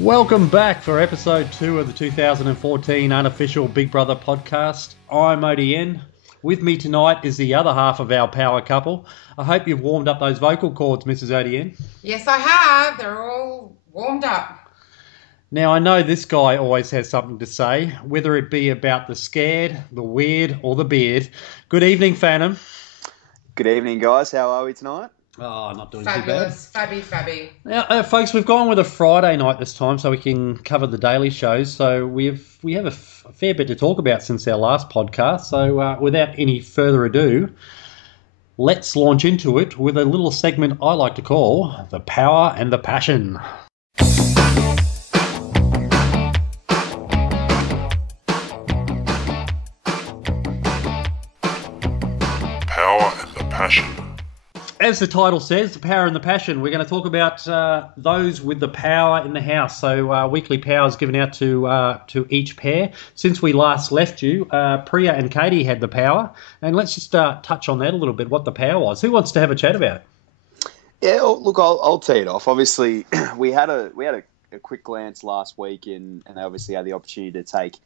Welcome back for episode 2 of the 2014 Unofficial Big Brother podcast. I'm ODN. With me tonight is the other half of our power couple. I hope you've warmed up those vocal cords, Mrs. ODN. Yes, I have. They're all warmed up. Now, I know this guy always has something to say, whether it be about the scared, the weird, or the beard. Good evening, Phantom. Good evening, guys. How are we tonight? Oh, not doing Fabulous. too bad. Fabby. Now, folks, we've gone with a Friday night this time so we can cover the daily shows. So we have a fair bit to talk about since our last podcast. So without any further ado, let's launch into it with a little segment I like to call The Power and the Passion. Power and the Passion. As the title says, the power and the passion, we're going to talk about those with the power in the house. So weekly power is given out to each pair. Since we last left you, Priya and Katie had the power. And let's just touch on that a little bit, what the power was. Who wants to have a chat about it? Yeah, look, I'll tee it off. Obviously, we had a quick glance last week, and they obviously had the opportunity to take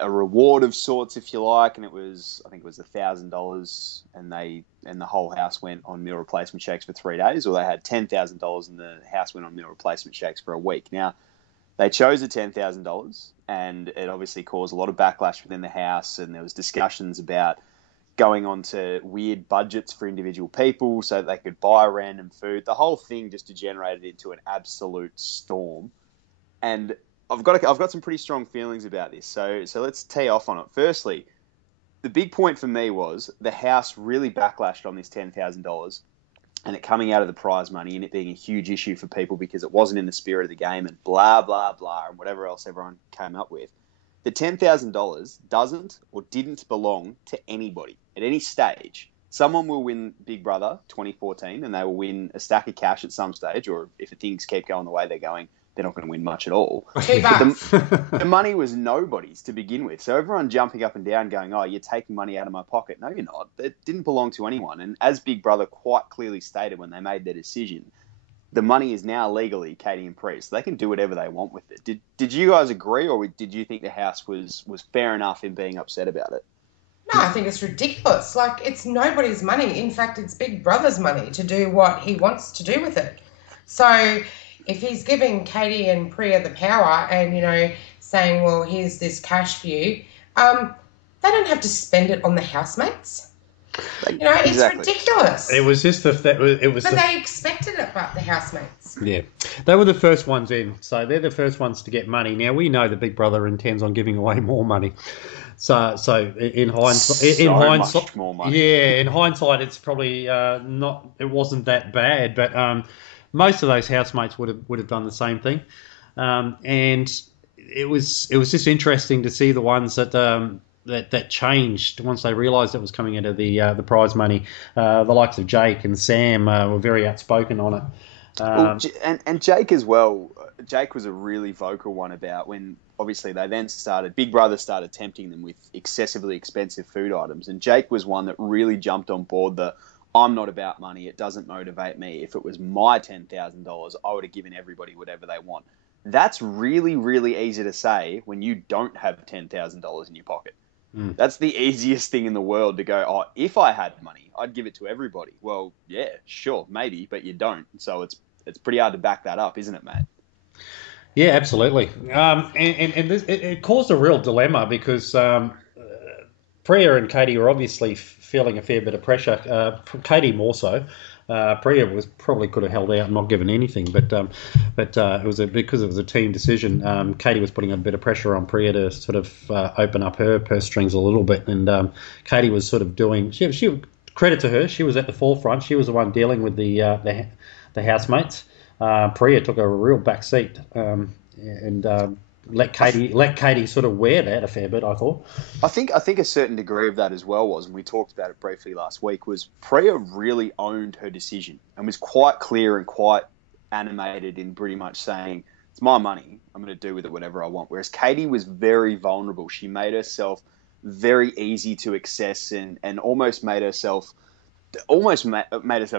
a reward of sorts, if you like, and I think it was $1,000, and the whole house went on meal replacement checks for 3 days, or they had $10,000 and the house went on meal replacement checks for a week. Now, they chose the $10,000, and it obviously caused a lot of backlash within the house, and there was discussions about going on to weird budgets for individual people so that they could buy random food. The whole thing just degenerated into an absolute storm, and I've got some pretty strong feelings about this, so let's tee off on it. Firstly, the big point for me was the house really backlashed on this $10,000 and it coming out of the prize money and it being a huge issue for people because it wasn't in the spirit of the game and blah, blah, blah, and whatever else everyone came up with. The $10,000 doesn't or didn't belong to anybody at any stage. Someone will win Big Brother 2014 and they will win a stack of cash at some stage, or if things keep going the way they're going, they're not going to win much at all. The money was nobody's to begin with. So everyone jumping up and down going, oh, you're taking money out of my pocket. No, you're not. It didn't belong to anyone. And as Big Brother quite clearly stated when they made their decision, the money is now legally Katie and Priest. So they can do whatever they want with it. Did you guys agree, or did you think the house was fair enough in being upset about it? No, I think it's ridiculous. Like, it's nobody's money. In fact, it's Big Brother's money to do what he wants to do with it. So if he's giving Katie and Priya the power and, saying, well, here's this cash for you, they don't have to spend it on the housemates. It's Exactly. Ridiculous. It was just But they expected it about the housemates. Yeah, they were the first ones in, so they're the first ones to get money. Now, we know that Big Brother intends on giving away more money. So in hindsight, much more money. Yeah, in hindsight, it's probably not. It wasn't that bad, but most of those housemates would have done the same thing, and it was just interesting to see the ones that changed once they realised it was coming out of the prize money. The likes of Jake and Sam were very outspoken on it. And Jake as well. Jake was a really vocal one about when obviously they then Big Brother started tempting them with excessively expensive food items. And Jake was one that really jumped on board I'm not about money. It doesn't motivate me. If it was my $10,000, I would have given everybody whatever they want. That's really, really easy to say when you don't have $10,000 in your pocket. Mm. That's the easiest thing in the world to go, oh, if I had money, I'd give it to everybody. Well, yeah, sure, maybe, but you don't. So it's pretty hard to back that up, isn't it, mate? Yeah, absolutely. And this, it caused a real dilemma because Priya and Katie were obviously feeling a fair bit of pressure. Katie more so. Priya could have held out and not given anything, but it was because it was a team decision. Katie was putting a bit of pressure on Priya to sort of open up her purse strings a little bit, and Katie was sort of doing. She credit to her, she was at the forefront. She was the one dealing with the housemates. Priya took a real back seat and let Katie sort of wear that a fair bit, I thought. I think a certain degree of that as well was, and we talked about it briefly last week, was Priya really owned her decision and was quite clear and quite animated in pretty much saying, it's my money, I'm going to do with it whatever I want. Whereas Katie was very vulnerable. She made herself very easy to access and almost made herself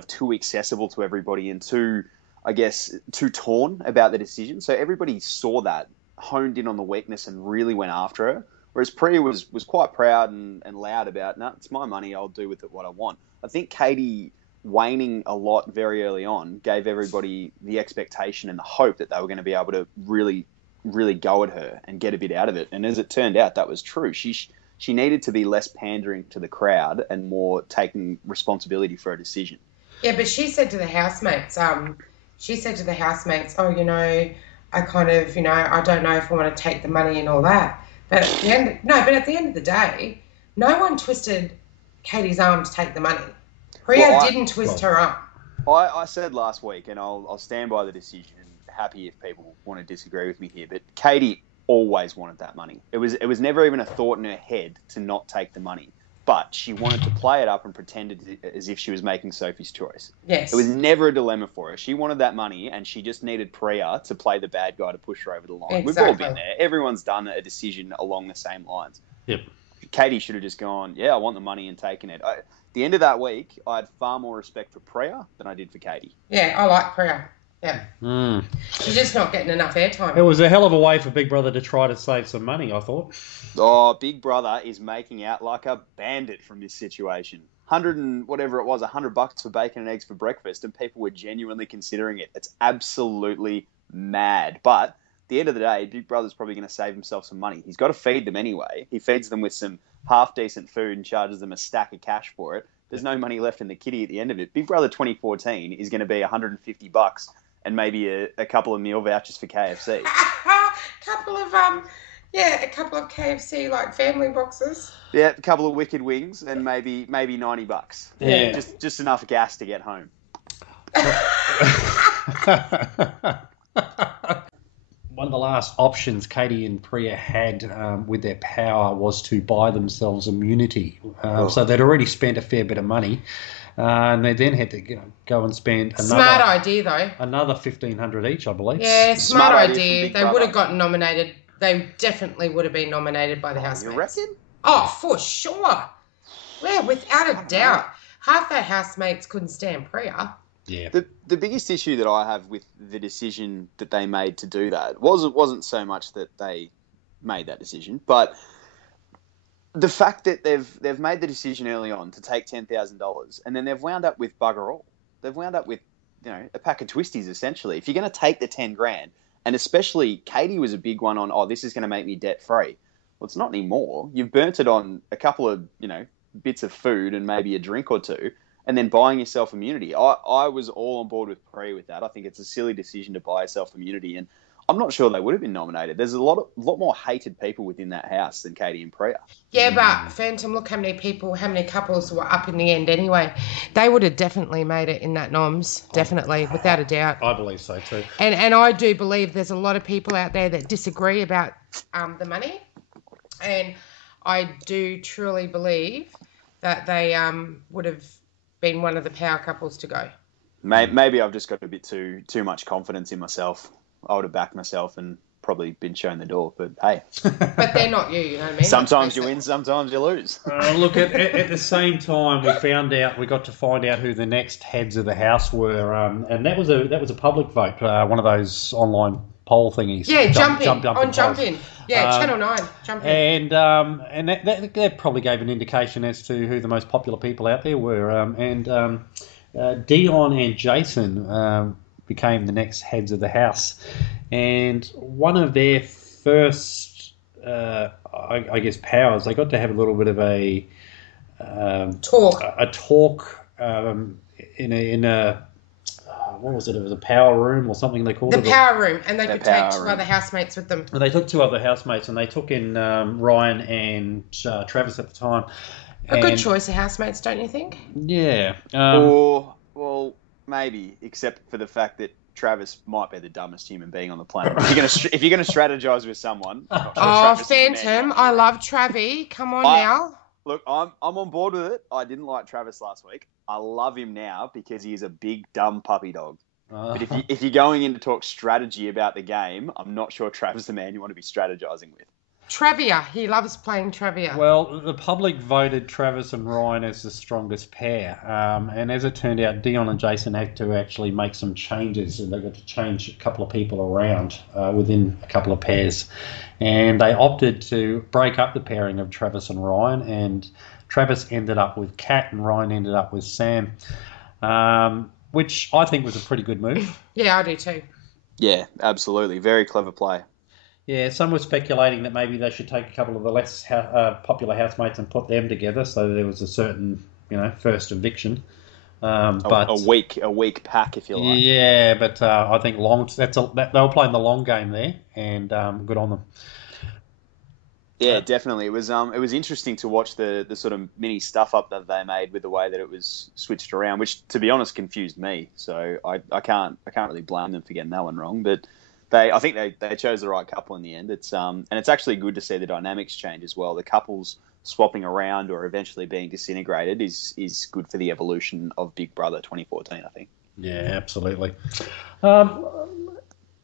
too accessible to everybody and too I guess, too torn about the decision. So everybody saw that, honed in on the weakness, and really went after her. Whereas Priya was quite proud and loud about, no, it's my money, I'll do with it what I want. I think Katie waning a lot very early on gave everybody the expectation and the hope that they were going to be able to really, really go at her and get a bit out of it. And as it turned out, that was true. She needed to be less pandering to the crowd and more taking responsibility for her decision. Yeah, but she said to the housemates, oh, you know, I kind of, you know, I don't know if I want to take the money and all that. But at the end of the day, no one twisted Katie's arm to take the money. Priya didn't twist her arm. I said last week, and I'll stand by the decision, and happy if people want to disagree with me here, but Katie always wanted that money. It was never even a thought in her head to not take the money. But she wanted to play it up and pretend as if she was making Sophie's choice. Yes. It was never a dilemma for her. She wanted that money, and she just needed Priya to play the bad guy to push her over the line. Exactly. We've all been there. Everyone's done a decision along the same lines. Yep. Katie should have just gone, yeah, I want the money, and taken it. At the end of that week, I had far more respect for Priya than I did for Katie. Yeah, I like Priya. Yeah. She's just not getting enough airtime. It was a hell of a way for Big Brother to try to save some money, I thought. Oh, Big Brother is making out like a bandit from this situation. $100 for bacon and eggs for breakfast, and people were genuinely considering it. It's absolutely mad. But at the end of the day, Big Brother's probably going to save himself some money. He's got to feed them anyway. He feeds them with some half-decent food and charges them a stack of cash for it. There's no money left in the kitty at the end of it. Big Brother 2014 is going to be $150 and maybe a couple of meal vouchers for KFC. a couple of KFC like family boxes. Yeah, a couple of wicked wings and maybe $90. Yeah. Just enough gas to get home. One of the last options Katie and Priya had with their power was to buy themselves immunity. So they'd already spent a fair bit of money. And they then had to go and spend smart idea though. Another $1,500 each, I believe. Yeah, smart idea. They would have gotten nominated. They definitely would have been nominated by the housemates. You reckon? Oh, for sure. Yeah, without a doubt. Half their housemates couldn't stand Priya. Yeah. The biggest issue that I have with the decision that they made to do that wasn't so much that they made that decision, but the fact that they've made the decision early on to take $10,000, and then they've wound up with bugger all. They've wound up with, you know, a pack of twisties essentially. If you're going to take the 10 grand, and especially Katie was a big one on, oh, this is going to make me debt free. Well, it's not anymore. You've burnt it on a couple of, you know, bits of food and maybe a drink or two, and then buying yourself immunity. I was all on board with Priya with that. I think it's a silly decision to buy yourself immunity, and I'm not sure they would have been nominated. There's a lot more hated people within that house than Katie and Priya. Yeah, but Phantom, look how many couples were up in the end anyway. They would have definitely made it in that noms, definitely, without a doubt. I believe so too. And I do believe there's a lot of people out there that disagree about the money, and I do truly believe that they would have been one of the power couples to go. Maybe I've just got a bit too much confidence in myself. I would have backed myself and probably been shown the door, but hey. But they're not you, you know what I mean? Sometimes you win, sometimes you lose. Look, at the same time, we got to find out who the next heads of the house were, and that was a public vote, one of those online poll thingies. Yeah, jump in. Yeah, Channel 9, jump in. And that probably gave an indication as to who the most popular people out there were. Dion and Jason became the next heads of the house, and one of their first, I guess, powers, they got to have a little bit of a talk in a what was it? It was a power room or something they called it. The power room, and they could take two other housemates with them. And they took two other housemates, and they took in Ryan and Travis at the time. A good choice of housemates, don't you think? Yeah. Well, maybe, except for the fact that Travis might be the dumbest human being on the planet. If you're gonna strategize with someone, I'm not sure Travis Phantom, I love Travi. Come on now. Look, I'm on board with it. I didn't like Travis last week. I love him now because he is a big dumb puppy dog. But if you're going in to talk strategy about the game, I'm not sure Travis is the man you want to be strategizing with. Trivia. He loves playing trivia. Well, the public voted Travis and Ryan as the strongest pair, and as it turned out, Dion and Jason had to actually make some changes, and they got to change a couple of people around within a couple of pairs, and they opted to break up the pairing of Travis and Ryan, and Travis ended up with Kat, and Ryan ended up with Sam, which I think was a pretty good move. Yeah, I do too. Yeah, absolutely. Very clever play. Yeah, some were speculating that maybe they should take a couple of the less popular housemates and put them together, so there was a certain, first eviction. But a weak pack, if you like. Yeah, but I think they were playing the long game there, and good on them. Yeah, definitely. It was interesting to watch the sort of mini stuff up that they made with the way that it was switched around, which, to be honest, confused me. So I can't really blame them for getting that one wrong, but. I think they chose the right couple in the end. And it's actually good to see the dynamics change as well. The couples swapping around or eventually being disintegrated is good for the evolution of Big Brother 2014, I think. Yeah, absolutely.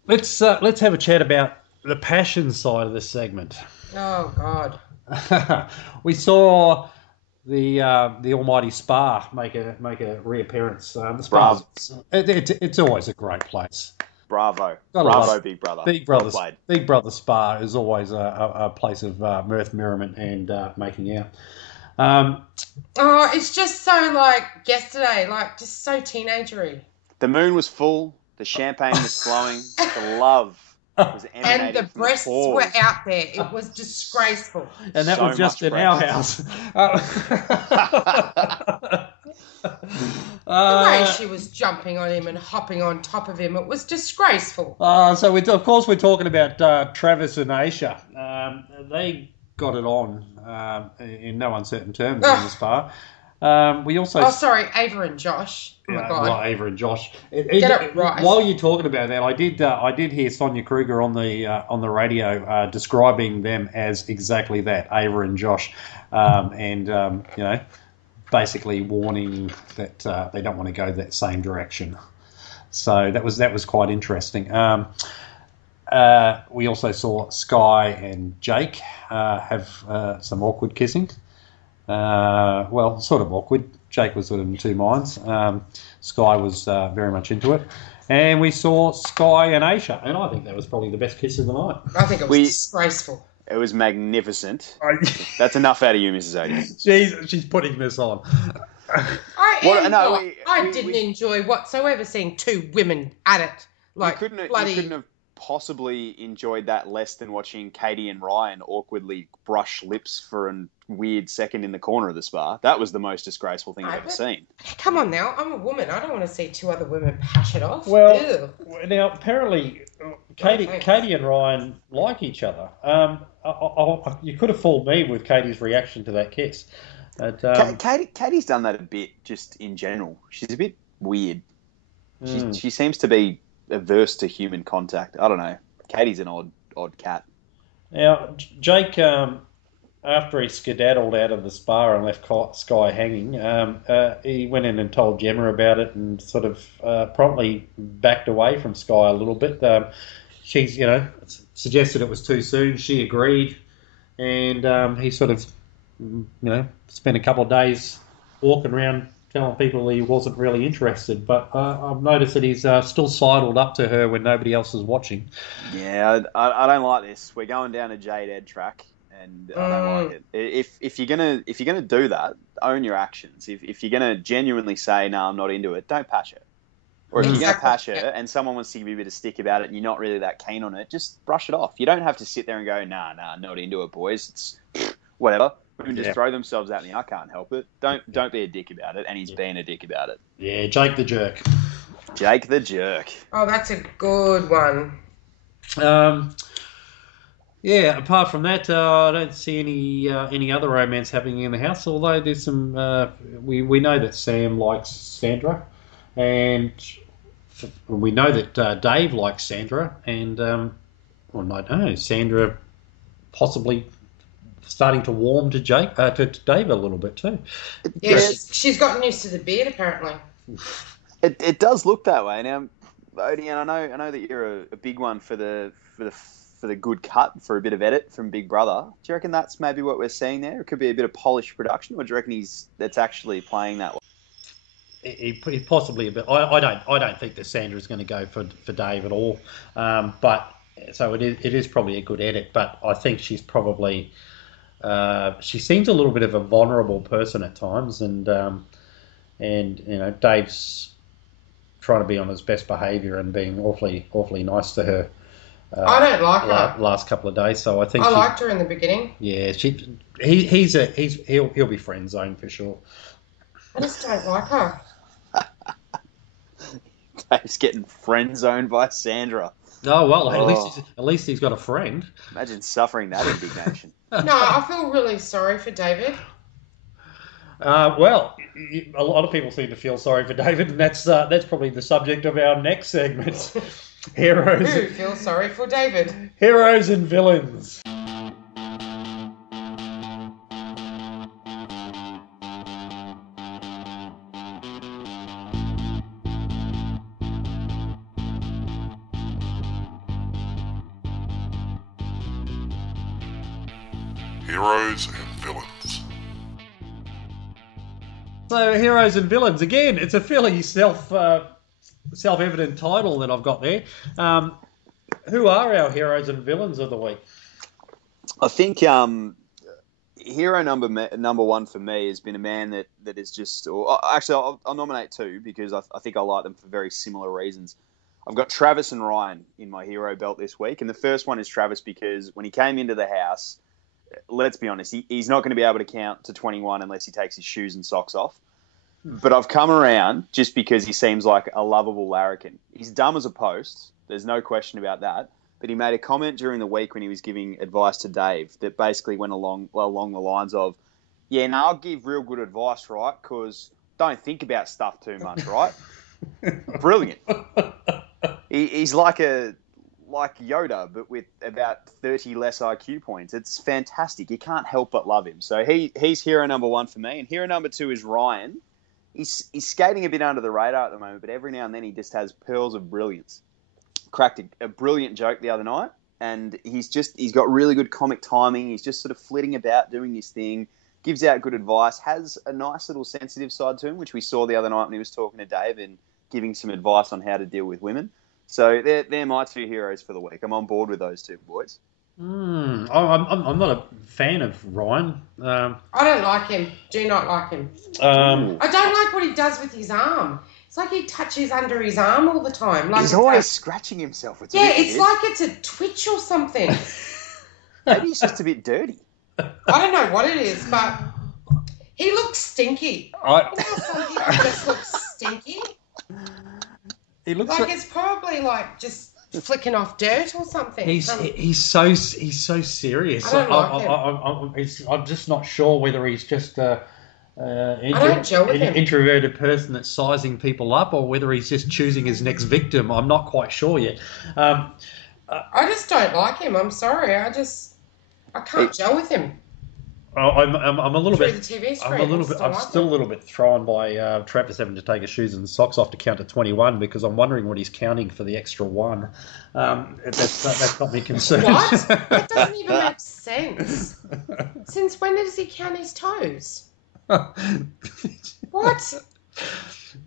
Let's have a chat about the passion side of this segment. Oh God. We saw the almighty Spa make a reappearance. The Spa, it's always a great place. Bravo, Big Brother. Big Brother Spa is always a place of mirth, merriment, and making out. It's just so yesterday, just so teenagery. The moon was full, the champagne was flowing, the love was emanating and the from breasts the pores. were out there. It was disgraceful. And that was just in our house. The way she was jumping on him and hopping on top of him, it was disgraceful. So of course we're talking about Travis and Aisha. They got it on in no uncertain terms in the Spa. We also. Oh, sorry, Ava and Josh. Oh my God. Well, Ava and Josh. Get it right. While you're talking about that, I did hear Sonia Kruger on the radio describing them as exactly that, Ava and Josh, and basically warning that they don't want to go that same direction. So that was quite interesting. We also saw Sky and Jake have some awkward kissing. Well, sort of awkward. Jake was sort of in two minds. Sky was very much into it. And we saw Sky and Aisha, and I think that was probably the best kiss of the night. I think it was disgraceful. It was magnificent. That's enough out of you, Mrs. Odie. She's putting this on. I didn't enjoy whatsoever seeing two women at it. You couldn't have possibly enjoyed that less than watching Katie and Ryan awkwardly brush lips for a weird second in the corner of the Spa. That was the most disgraceful thing I've ever seen. Come on now, I'm a woman. I don't want to see two other women pash it off. Well, ew. Now apparently Katie and Ryan like each other. You could have fooled me with Katie's reaction to that kiss. But, Katie's done that a bit just in general. She's a bit weird. She seems to be averse to human contact. I don't know. Katie's an odd cat. Now, Jake, after he skedaddled out of the Spa and left Sky hanging, he went in and told Gemma about it and sort of promptly backed away from Sky a little bit. She's, suggested it was too soon. She agreed, and he sort of, spent a couple of days walking around telling people he wasn't really interested. But I've noticed that he's still sidled up to her when nobody else is watching. Yeah, I don't like this. We're going down a Jade Ed track, and I don't like it. If you're gonna do that, own your actions. If you're gonna genuinely say no, I'm not into it, don't patch it. Or if you're gonna patch it and someone wants to give you a bit of stick about it and you're not really that keen on it, just brush it off. You don't have to sit there and go, nah, not into it, boys. It's whatever. Women just throw themselves at me. I can't help it. Don't be a dick about it. And he's being a dick about it. Yeah, Jake the jerk. Jake the jerk. Oh, that's a good one. Yeah, apart from that, I don't see any other romance happening in the house. Although there's some, we know that Sam likes Sandra, and we know that Dave likes Sandra, and Sandra possibly starting to warm to Dave a little bit too. Yeah, she's gotten used to the beard apparently. It does look that way now, Odie, and I know that you're a big one for the for the good cut, for a bit of edit from Big Brother. Do you reckon that's maybe what we're seeing there? It could be a bit of polished production, or do you reckon that's actually playing that way? He possibly a bit. I don't think that Sandra's going to go for Dave at all. But so it is probably a good edit. But I think she's probably she seems a little bit of a vulnerable person at times, and Dave's trying to be on his best behaviour and being awfully nice to her. I don't like her last couple of days, so I think I liked her in the beginning. Yeah, he'll be friend zone for sure. I just don't like her. Dave's getting friend zoned by Sandra. Oh well, at least he's got a friend. Imagine suffering that indignation. No, I feel really sorry for David. Well, a lot of people seem to feel sorry for David, and that's probably the subject of our next segment. Heroes. Who feels sorry for David? Heroes and villains. Heroes and villains. So, heroes and villains. Again, it's a fairly self-evident title that I've got there. Who are our heroes and villains of the week? I think hero number one for me has been a man that is just... Actually, I'll nominate two because I think I like them for very similar reasons. I've got Travis and Ryan in my hero belt this week. And the first one is Travis because when he came into the house... Let's be honest, he's not going to be able to count to 21 unless he takes his shoes and socks off. But I've come around just because he seems like a lovable larrikin. He's dumb as a post. There's no question about that. But he made a comment during the week when he was giving advice to Dave that basically went along the lines of, yeah, no, I'll give real good advice, right? Because don't think about stuff too much, right? Brilliant. He's like Yoda, but with about 30 less IQ points. It's fantastic. You can't help but love him. So he's hero number one for me. And hero number two is Ryan. He's skating a bit under the radar at the moment, but every now and then he just has pearls of brilliance. Cracked a brilliant joke the other night, and he's got really good comic timing. He's just sort of flitting about doing his thing, gives out good advice, has a nice little sensitive side to him, which we saw the other night when he was talking to Dave and giving some advice on how to deal with women. So they're my two heroes for the week. I'm on board with those two boys. I'm not a fan of Ryan. I don't like him. Do not like him. I don't like what he does with his arm. It's like he touches under his arm all the time. Like he's always scratching himself. It's like it's a twitch or something. Maybe he's just a bit dirty. I don't know what it is, but he looks stinky. You know how some people just look stinky? He looks like it's probably like just flicking off dirt or something. He's so serious. I don't like him. I'm just not sure whether he's just an introverted person that's sizing people up, or whether he's just choosing his next victim. I'm not quite sure yet. I just don't like him. I'm sorry. I can't gel with him. I'm a little bit. The TV screen, I'm still a little bit thrown by Travis having to take his shoes and socks off to count to 21 because I'm wondering what he's counting for the extra one. That's got me concerned. What? That doesn't even make sense. Since when does he count his toes? What?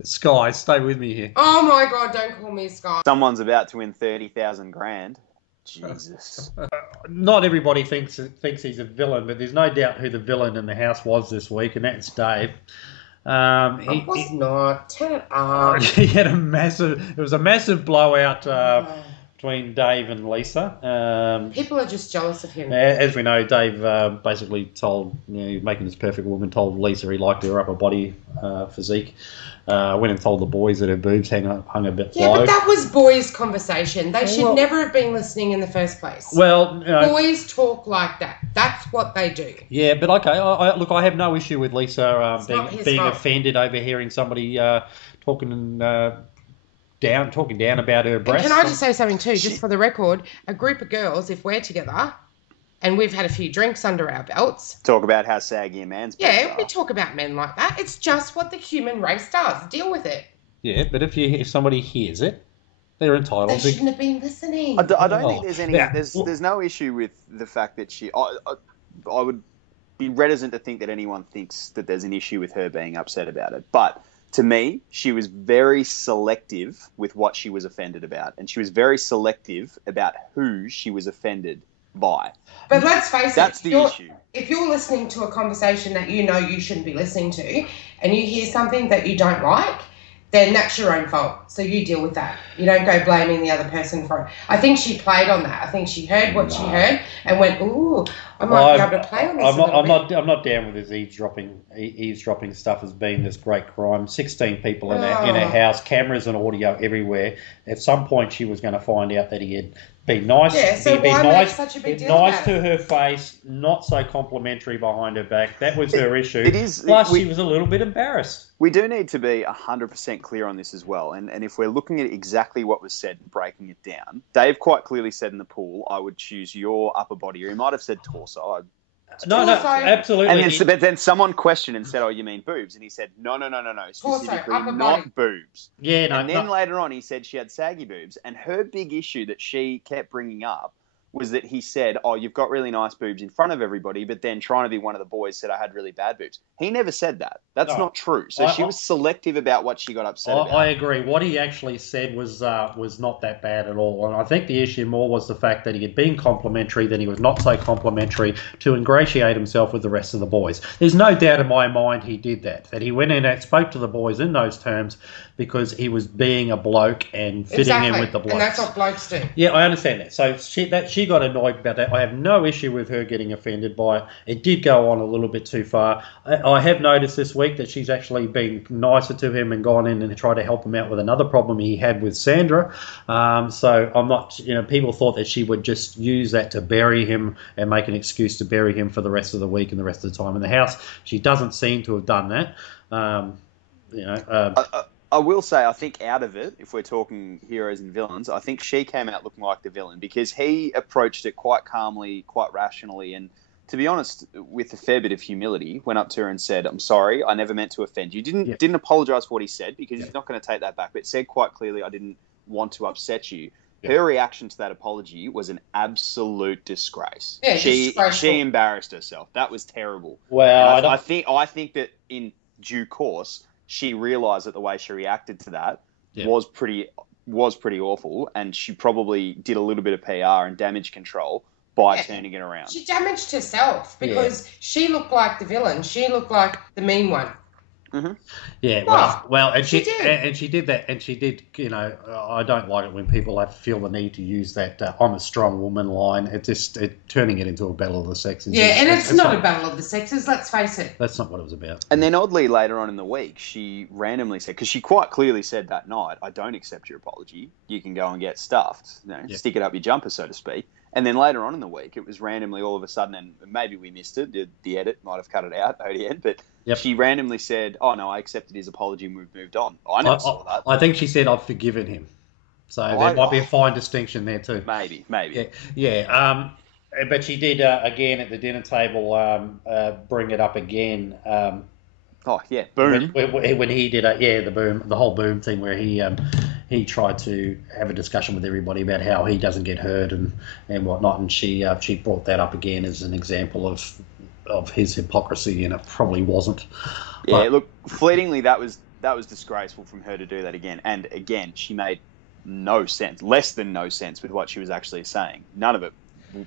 Sky, stay with me here. Oh my God! Don't call me Sky. Someone's about to win 30,000 grand. Jesus. Not everybody thinks he's a villain, but there's no doubt who the villain in the house was this week, and that's Dave. It was not. Turn it up. He had it was a massive blowout between Dave and Lisa. People are just jealous of him. As we know, Dave basically told, making this perfect woman, told Lisa he liked her upper body physique. Went and told the boys that her boobs hung a bit low. Yeah, but that was boys' conversation. They should never have been listening in the first place. Well, boys talk like that. That's what they do. Yeah, but okay. I have no issue with Lisa being offended over hearing somebody talking down about her breasts. And can I just say something too, just for the record? A group of girls, if we're together and we've had a few drinks under our belts, talk about how saggy a man's breasts are. We talk about men like that. It's just what the human race does. Deal with it. Yeah, but if somebody hears it, They're They entitled. shouldn't have been listening. I don't think Oh, there's any. yeah. There's no issue with the fact that I would be reticent to think that anyone thinks that there's an issue with her being upset about it. But to me, she was very selective with what she was offended about, and she was very selective about who she was offended by. But let's face That's it, the issue. if you're listening to a conversation that you know you shouldn't be listening to, and you hear something that you don't like, then that's your own fault. So you deal with that. You don't go blaming the other person for it. I think she played on that. I think she heard what she heard and went, "Ooh, I might be able to play on this." I'm not down with this eavesdropping stuff as being this great crime. 16 people in a house, cameras and audio everywhere. At some point, she was going to find out that he had been nice. Yeah, so why make such a big deal nice about to it? her face, not so complimentary behind her back. That was her issue. It is. Plus, she was a little bit embarrassed. We do need to be 100% clear on this as well. And if we're looking at exactly what was said and breaking it down, Dave quite clearly said in the pool, I would choose your upper body, or he might have said torso. No, absolutely. But then someone questioned and said, "Oh, you mean boobs?" And he said, "No, specifically upper not body. boobs." Yeah, no. And then later on, he said she had saggy boobs. And her big issue that she kept bringing up was that he said, "Oh, you've got really nice boobs in front of everybody," but then trying to be one of the boys said I had really bad boobs. He never said that. That's not true. So she was selective about what she got upset about. I agree. What he actually said was not that bad at all. And I think the issue more was the fact that he had been complimentary, then he was not so complimentary to ingratiate himself with the rest of the boys. There's no doubt in my mind he did that he went in and spoke to the boys in those terms because he was being a bloke and fitting in with the blokes. And that's what blokes do. Yeah, I understand that. So she got annoyed about that. I have no issue with her getting offended by it. It did go on a little bit too far. I have noticed this week that she's actually been nicer to him and gone in and tried to help him out with another problem he had with Sandra. So I'm not, people thought that she would just use that to bury him and make an excuse to bury him for the rest of the week and the rest of the time in the house. She doesn't seem to have done that. I will say, I think out of it, if we're talking heroes and villains, I think she came out looking like the villain because he approached it quite calmly, quite rationally, and to be honest, with a fair bit of humility, went up to her and said, "I'm sorry, I never meant to offend you." Didn't apologise for what he said because he's not going to take that back, but said quite clearly, "I didn't want to upset you." Her reaction to that apology was an absolute disgrace. Yeah, she embarrassed herself. That was terrible. Well, I think that in due course, she realised that the way she reacted to that was pretty awful, and she probably did a little bit of PR and damage control by turning it around. She damaged herself because she looked like the villain. She looked like the mean one. Mm-hmm. Yeah, and she did, and she did that, and she did. I don't like it when people feel the need to use that "I'm a strong woman" line. It's turning it into a battle of the sexes. Yeah, and it's not a battle of the sexes. Let's face it. That's not what it was about. And then oddly, later on in the week, she randomly said, because she quite clearly said that night, "I don't accept your apology. You can go and get stuffed. Stick it up your jumper, so to speak." And then later on in the week, it was randomly all of a sudden, and maybe we missed it. The edit might have cut it out, ODN, but she randomly said, "Oh no, I accepted his apology and we've moved on." I never saw that. I think she said, "I've forgiven him." So there might be a fine distinction there too. Maybe. Yeah. But she did again at the dinner table bring it up again. Boom. When he did the whole boom thing where he tried to have a discussion with everybody about how he doesn't get hurt and whatnot, and she brought that up again as an example of his hypocrisy, and it probably wasn't. Yeah, look, fleetingly that was disgraceful from her to do that again, and again she made no sense, less than no sense with what she was actually saying. None of it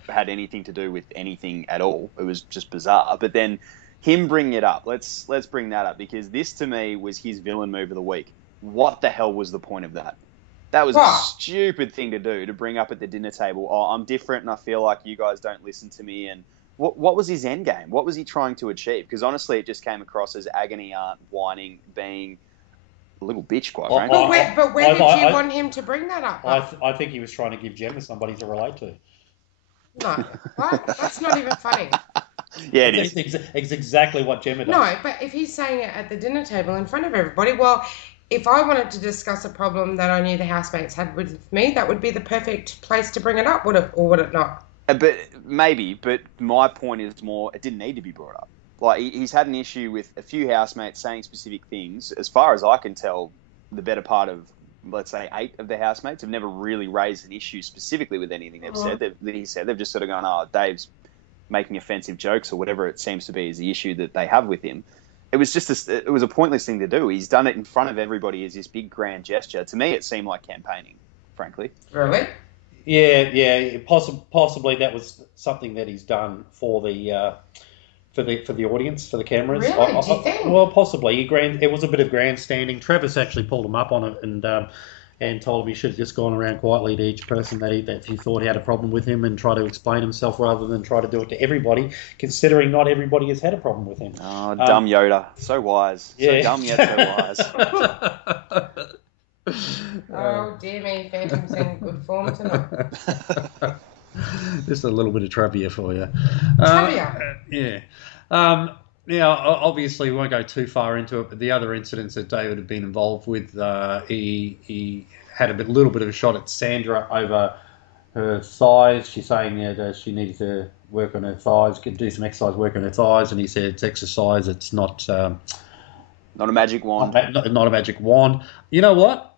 had anything to do with anything at all. It was just bizarre. But then him bringing it up, let's bring that up, because this to me was his villain move of the week. What the hell was the point of that? That was a stupid thing to do, to bring up at the dinner table. "Oh, I'm different and I feel like you guys don't listen to me." And what was his end game? What was he trying to achieve? Because honestly, it just came across as agony aunt, whining, being a little bitch, quite frankly. But where did you want him to bring that up? I think he was trying to give Gemma somebody to relate to. No, what? That's not even funny. Yeah, it is. It's exactly what Gemma does. No, but if he's saying it at the dinner table in front of everybody, well, if I wanted to discuss a problem that I knew the housemates had with me, that would be the perfect place to bring it up, would it not? But maybe. But my point is more, it didn't need to be brought up. Like, he's had an issue with a few housemates saying specific things. As far as I can tell, the better part of let's say 8 of the housemates have never really raised an issue specifically with anything they've said. They've just sort of gone, oh, Dave's making offensive jokes or whatever it seems to be is the issue that they have with him. It was just it was a pointless thing to do. He's done it in front of everybody as this big grand gesture. To me, it seemed like campaigning, frankly. Really? Yeah. Possibly that was something that he's done for the audience, for the cameras. Really? Do you think? Well, possibly. It was a bit of grandstanding. Travis actually pulled him up on it and told him he should have just gone around quietly to each person that he thought had a problem with him and try to explain himself rather than try to do it to everybody, considering not everybody has had a problem with him. Oh, dumb Yoda. So wise. Yeah. So dumb yet so wise. Oh, dear me. Phantom's in good form tonight. Just a little bit of trivia for you. Trivia? Yeah. Now, obviously, we won't go too far into it, but the other incidents that David had been involved with, he had a little bit of a shot at Sandra over her thighs. She's saying that she needed to work on her thighs, do some exercise, work on her thighs, and he said it's exercise, it's not... not a magic wand. Not a magic wand. You know what?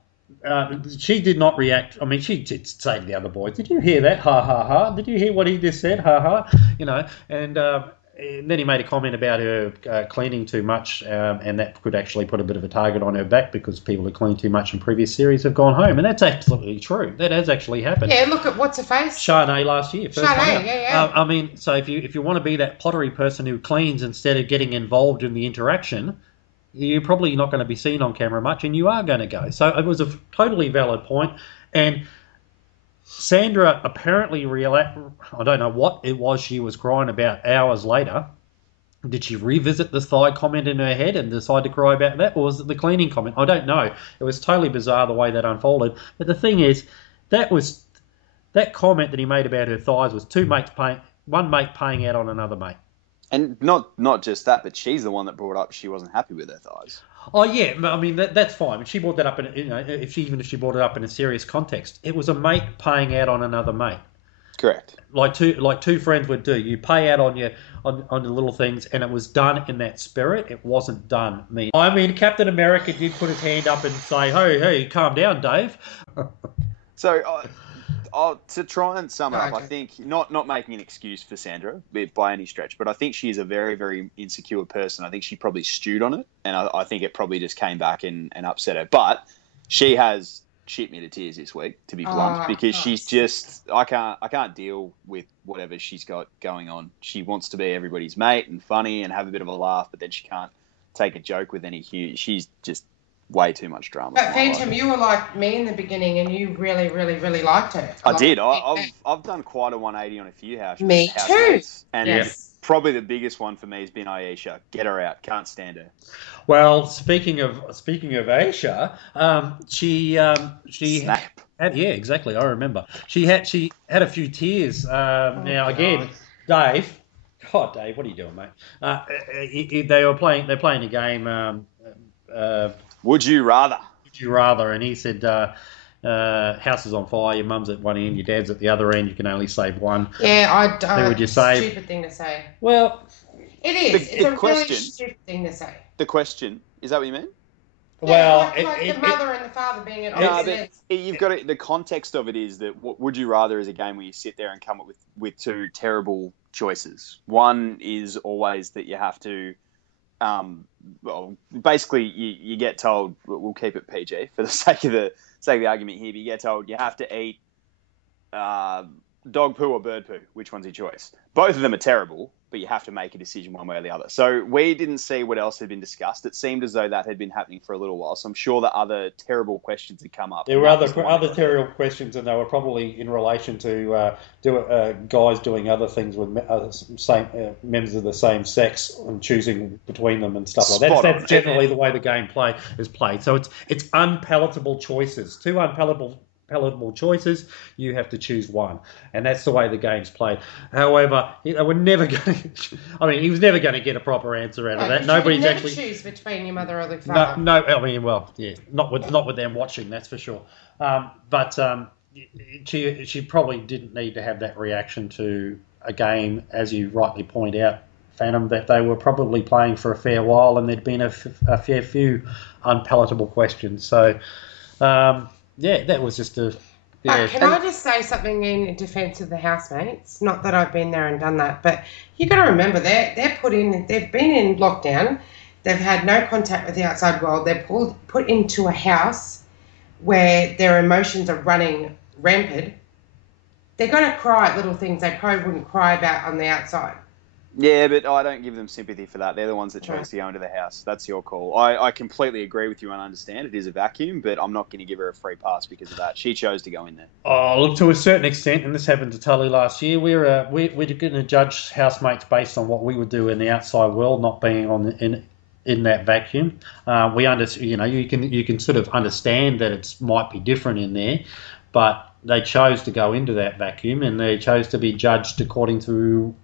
She did not react. I mean, she did say to the other boys, "Did you hear that? Ha ha ha! Did you hear what he just said? Ha ha!" You know, and then he made a comment about her cleaning too much, and that could actually put a bit of a target on her back because people who cleaned too much in previous series have gone home, and that's absolutely true. That has actually happened. Yeah, look at what's her face. Shanae last year. Shanae, yeah. I mean, so if you want to be that pottery person who cleans instead of getting involved in the interaction, you're probably not going to be seen on camera much, and you are going to go. So it was a totally valid point, and Sandra apparently I don't know what it was she was crying about hours later. Did she revisit the thigh comment in her head and decide to cry about that, or was it the cleaning comment? I don't know. It was totally bizarre the way that unfolded. But the thing is, that comment that he made about her thighs was one mate paying out on another mate. And not just that, but she's the one that brought up she wasn't happy with her thighs. Oh yeah, I mean that's fine. She brought that up in if she brought it up in a serious context, it was a mate paying out on another mate. Correct. Like two friends would do. You pay out on the little things, and it was done in that spirit. It wasn't done mean. I mean, Captain America did put his hand up and say, "Hey, calm down, Dave." So. To try and sum it up, I think not making an excuse for Sandra by any stretch, but I think she is a very, very insecure person. I think she probably stewed on it, and I think it probably just came back and upset her. But she has shit me to tears this week, to be blunt, because she's just I can't deal with whatever she's got going on. She wants to be everybody's mate and funny and have a bit of a laugh, but then she can't take a joke with any hue. She's just way too much drama. But Phantom, you were like me in the beginning, and you really, really, really liked her. I did. I've done quite a 180 on a few houses. Me too. And probably the biggest one for me has been Aisha. Get her out. Can't stand her. Well, speaking of Aisha, she Snap. Exactly. I remember she had a few tears. Now again, Dave. God, Dave, what are you doing, mate? They're playing a game. Would you rather? Would you rather? And he said, house is on fire, your mum's at one end, your dad's at the other end, you can only save one. Yeah, Who would you save? Stupid thing to say. Well, it is. It's a really stupid thing to say. The question, is that what you mean? Well, like the mother and the father being at opposite ends. You've got the context of it is that would you rather is a game where you sit there and come up with two terrible choices. One is always that you have to basically you get told, we'll keep it PG for the sake of the argument here, but you get told you have to eat dog poo or bird poo. Which one's your choice? Both of them are terrible, but you have to make a decision one way or the other. So we didn't see what else had been discussed. It seemed as though that had been happening for a little while. So I'm sure that other terrible questions had come up. There were other terrible questions, and they were probably in relation to guys doing other things with members of the same sex and choosing between them and stuff like that. That's generally the way the game is played. So it's unpalatable choices. Two unpalatable choices, you have to choose one, and that's the way the game's played. However, he was never going to get a proper answer out of that. Nobody's actually choose between your mother or the father. No, I mean, well, yeah, not with them watching, that's for sure. But she probably didn't need to have that reaction to a game, as you rightly point out, Phantom, that they were probably playing for a fair while, and there'd been a fair few unpalatable questions. So. yeah, that was just a But yeah. can I just say something in defence of the housemates? Not that I've been there and done that, but you got to remember they've been in lockdown. They've had no contact with the outside world. They're put into a house where their emotions are running rampant. They're going to cry at little things they probably wouldn't cry about on the outside. Yeah, but I don't give them sympathy for that. They're the ones that chose Right. to go into the house. That's your call. I completely agree with you and understand it is a vacuum, but I'm not going to give her a free pass because of that. She chose to go in there. Oh, look, to a certain extent, and this happened to Tully last year. We're going to judge housemates based on what we would do in the outside world, not being in that vacuum. You can sort of understand that it might be different in there, but they chose to go into that vacuum and they chose to be judged according to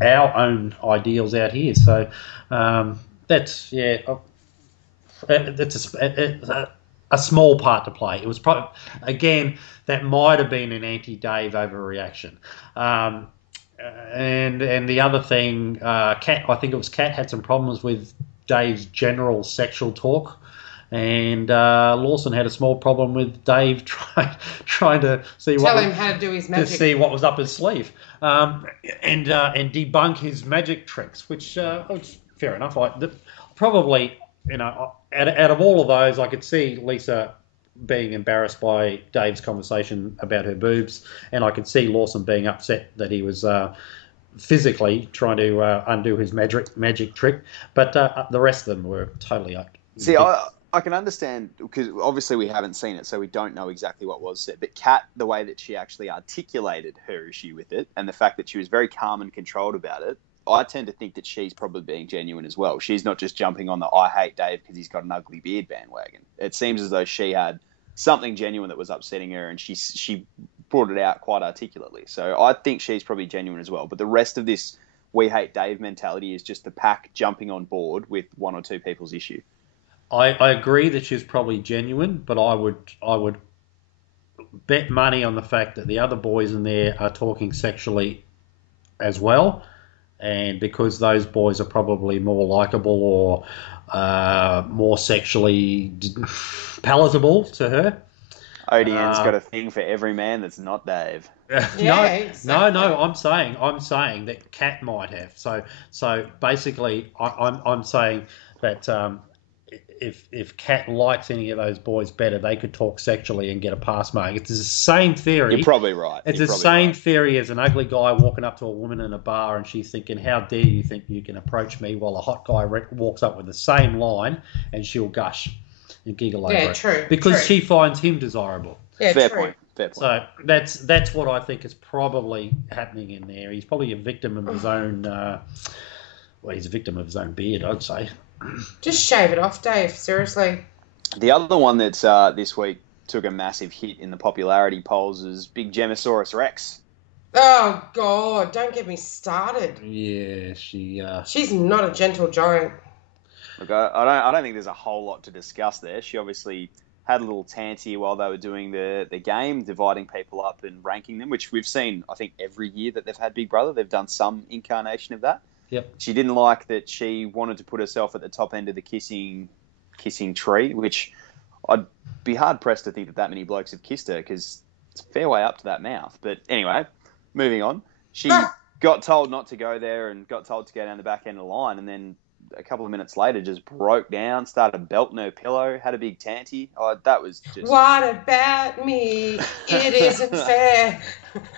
our own ideals out here. So that's that's a small part to play. It was probably, again, that might have been an anti-Dave overreaction. And the other thing, Kat, I think it was Kat, had some problems with Dave's general sexual talk. And Lawson had a small problem with Dave trying to Tell him how to do his magic. to see what was up his sleeve, and debunk his magic tricks, which fair enough. Probably, out of all of those, I could see Lisa being embarrassed by Dave's conversation about her boobs, and I could see Lawson being upset that he was physically trying to undo his magic trick. But the rest of them were totally up. See, I can understand because obviously we haven't seen it, so we don't know exactly what was said. But Kat, the way that she actually articulated her issue with it and the fact that she was very calm and controlled about it, I tend to think that she's probably being genuine as well. She's not just jumping on the I hate Dave because he's got an ugly beard bandwagon. It seems as though she had something genuine that was upsetting her and she brought it out quite articulately. So I think she's probably genuine as well. But the rest of this we hate Dave mentality is just the pack jumping on board with one or two people's issue. I agree that she's probably genuine, but I would bet money on the fact that the other boys in there are talking sexually as well, and because those boys are probably more likable or more sexually palatable to her. ODN's got a thing for every man that's not Dave. Exactly. No. I'm saying that Kat might have. So basically, I'm saying that. If Kat likes any of those boys better, they could talk sexually and get a pass mark. It's the same theory. You're probably right. It's the same theory as an ugly guy walking up to a woman in a bar and she's thinking, how dare you think you can approach me, while a hot guy walks up with the same line and she'll gush and giggle over it. True. Because she finds him desirable. Yeah, Fair true. point. So that's what I think is probably happening in there. He's probably a victim of his own... he's a victim of his own beard, I'd say. Just shave it off, Dave. Seriously. The other one that's this week took a massive hit in the popularity polls is Big Gemosaurus Rex. Oh God! Don't get me started. Yeah, She's not a gentle giant. Look, I don't think there's a whole lot to discuss there. She obviously had a little tanty while they were doing the game, dividing people up and ranking them, which we've seen, I think, every year that they've had Big Brother. They've done some incarnation of that. Yep. She didn't like that she wanted to put herself at the top end of the kissing tree, which I'd be hard-pressed to think that many blokes have kissed her because it's a fair way up to that mouth. But anyway, moving on. She got told not to go there and got told to go down the back end of the line, and then a couple of minutes later just broke down, started belting her pillow, had a big tanty. Oh, that was just... What about me? It isn't fair.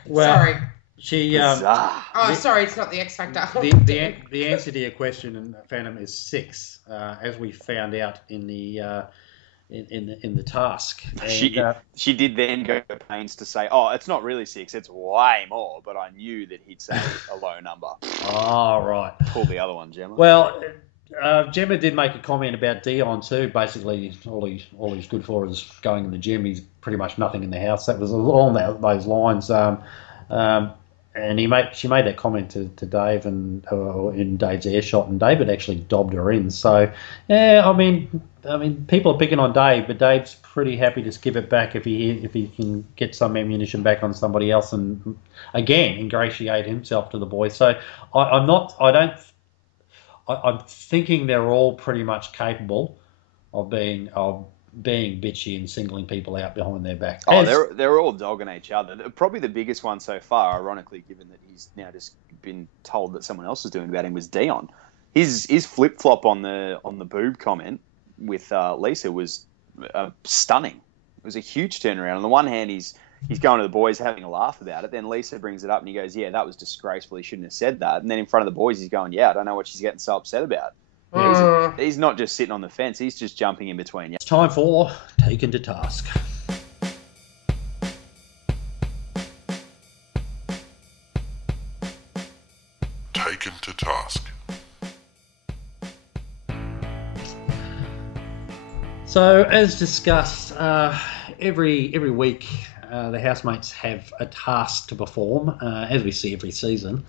Well, Sorry. She. Sorry, it's not the X Factor. The answer to your question in Phantom is 6, as we found out in the in the task. And, she did then go to pains to say, "Oh, it's not really 6; it's way more." But I knew that he'd say a low number. Oh, right. Pull the other one, Gemma. Well, Gemma did make a comment about Dion too. Basically, all he's good for is going in the gym. He's pretty much nothing in the house. That was along those lines. And she made that comment to Dave and in Dave's airshot, and David actually dobbed her in. So, yeah, I mean, people are picking on Dave, but Dave's pretty happy to give it back if he can get some ammunition back on somebody else and again ingratiate himself to the boys. So I'm thinking they're all pretty much capable of being bitchy and singling people out behind their back. Oh, they're all dogging each other. Probably the biggest one so far, ironically, given that he's now just been told that someone else was doing about him, was Dion. His flip flop on the boob comment with Lisa was stunning. It was a huge turnaround. On the one hand, he's going to the boys having a laugh about it. Then Lisa brings it up and he goes, "Yeah, that was disgraceful. He shouldn't have said that." And then in front of the boys, he's going, "Yeah, I don't know what she's getting so upset about." He's not just sitting on the fence. He's just jumping in between. It's time for Taken to Task. Taken to task. So, as discussed, every week the housemates have a task to perform, as we see every season.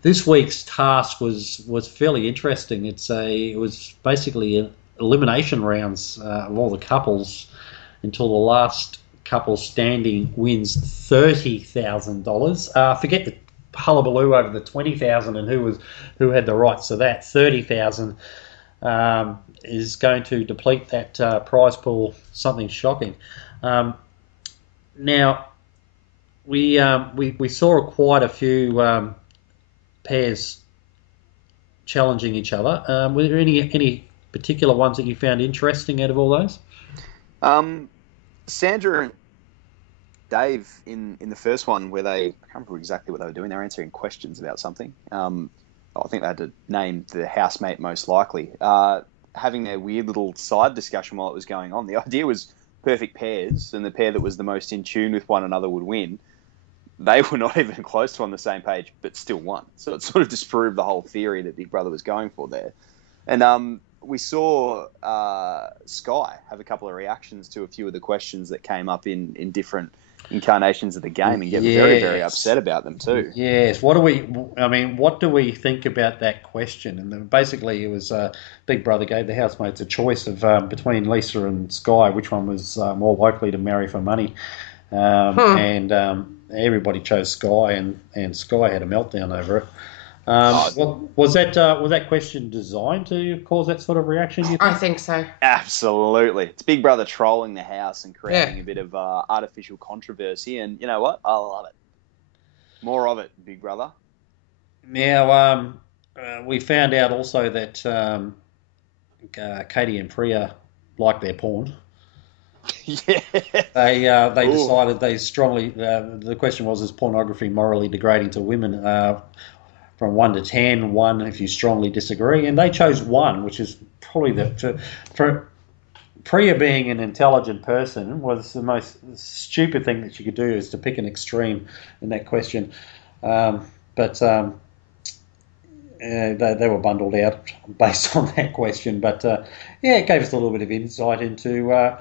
This week's task was fairly interesting. It was basically elimination rounds of all the couples until the last couple standing wins $30,000. Forget the hullabaloo over the $20,000 and who had the rights to that. $30,000 is going to deplete that prize pool. Something shocking. Now we saw quite a few pairs challenging each other. Were there any particular ones that you found interesting out of all those? Sandra and Dave in the first one, where I can't remember exactly what they were doing. They were answering questions about something. I think they had to name the housemate most likely. Having their weird little side discussion while it was going on. The idea was perfect pairs, and the pair that was the most in tune with one another would win. They were not even close to on the same page, but still won. So it sort of disproved the whole theory that Big Brother was going for there. And we saw Sky have a couple of reactions to a few of the questions that came up in different incarnations of the game and get very, very upset about them too. Yes. What do we think about that question? And then basically it was Big Brother gave the housemates a choice of between Lisa and Sky, which one was more likely to marry for money. And everybody chose Sky, and Sky had a meltdown over it. Was that question designed to cause that sort of reaction, you think? I think so. Absolutely. It's Big Brother trolling the house and creating a bit of artificial controversy, and you know what? I love it. More of it, Big Brother. Now, we found out also that Katie and Priya like their porn. Yeah. They decided they strongly. The question was: is pornography morally degrading to women? From 1 to 10, 1 if you strongly disagree, and they chose 1, which is probably for Priya being an intelligent person was the most stupid thing that she could do is to pick an extreme in that question, but they were bundled out based on that question. But it gave us a little bit of insight into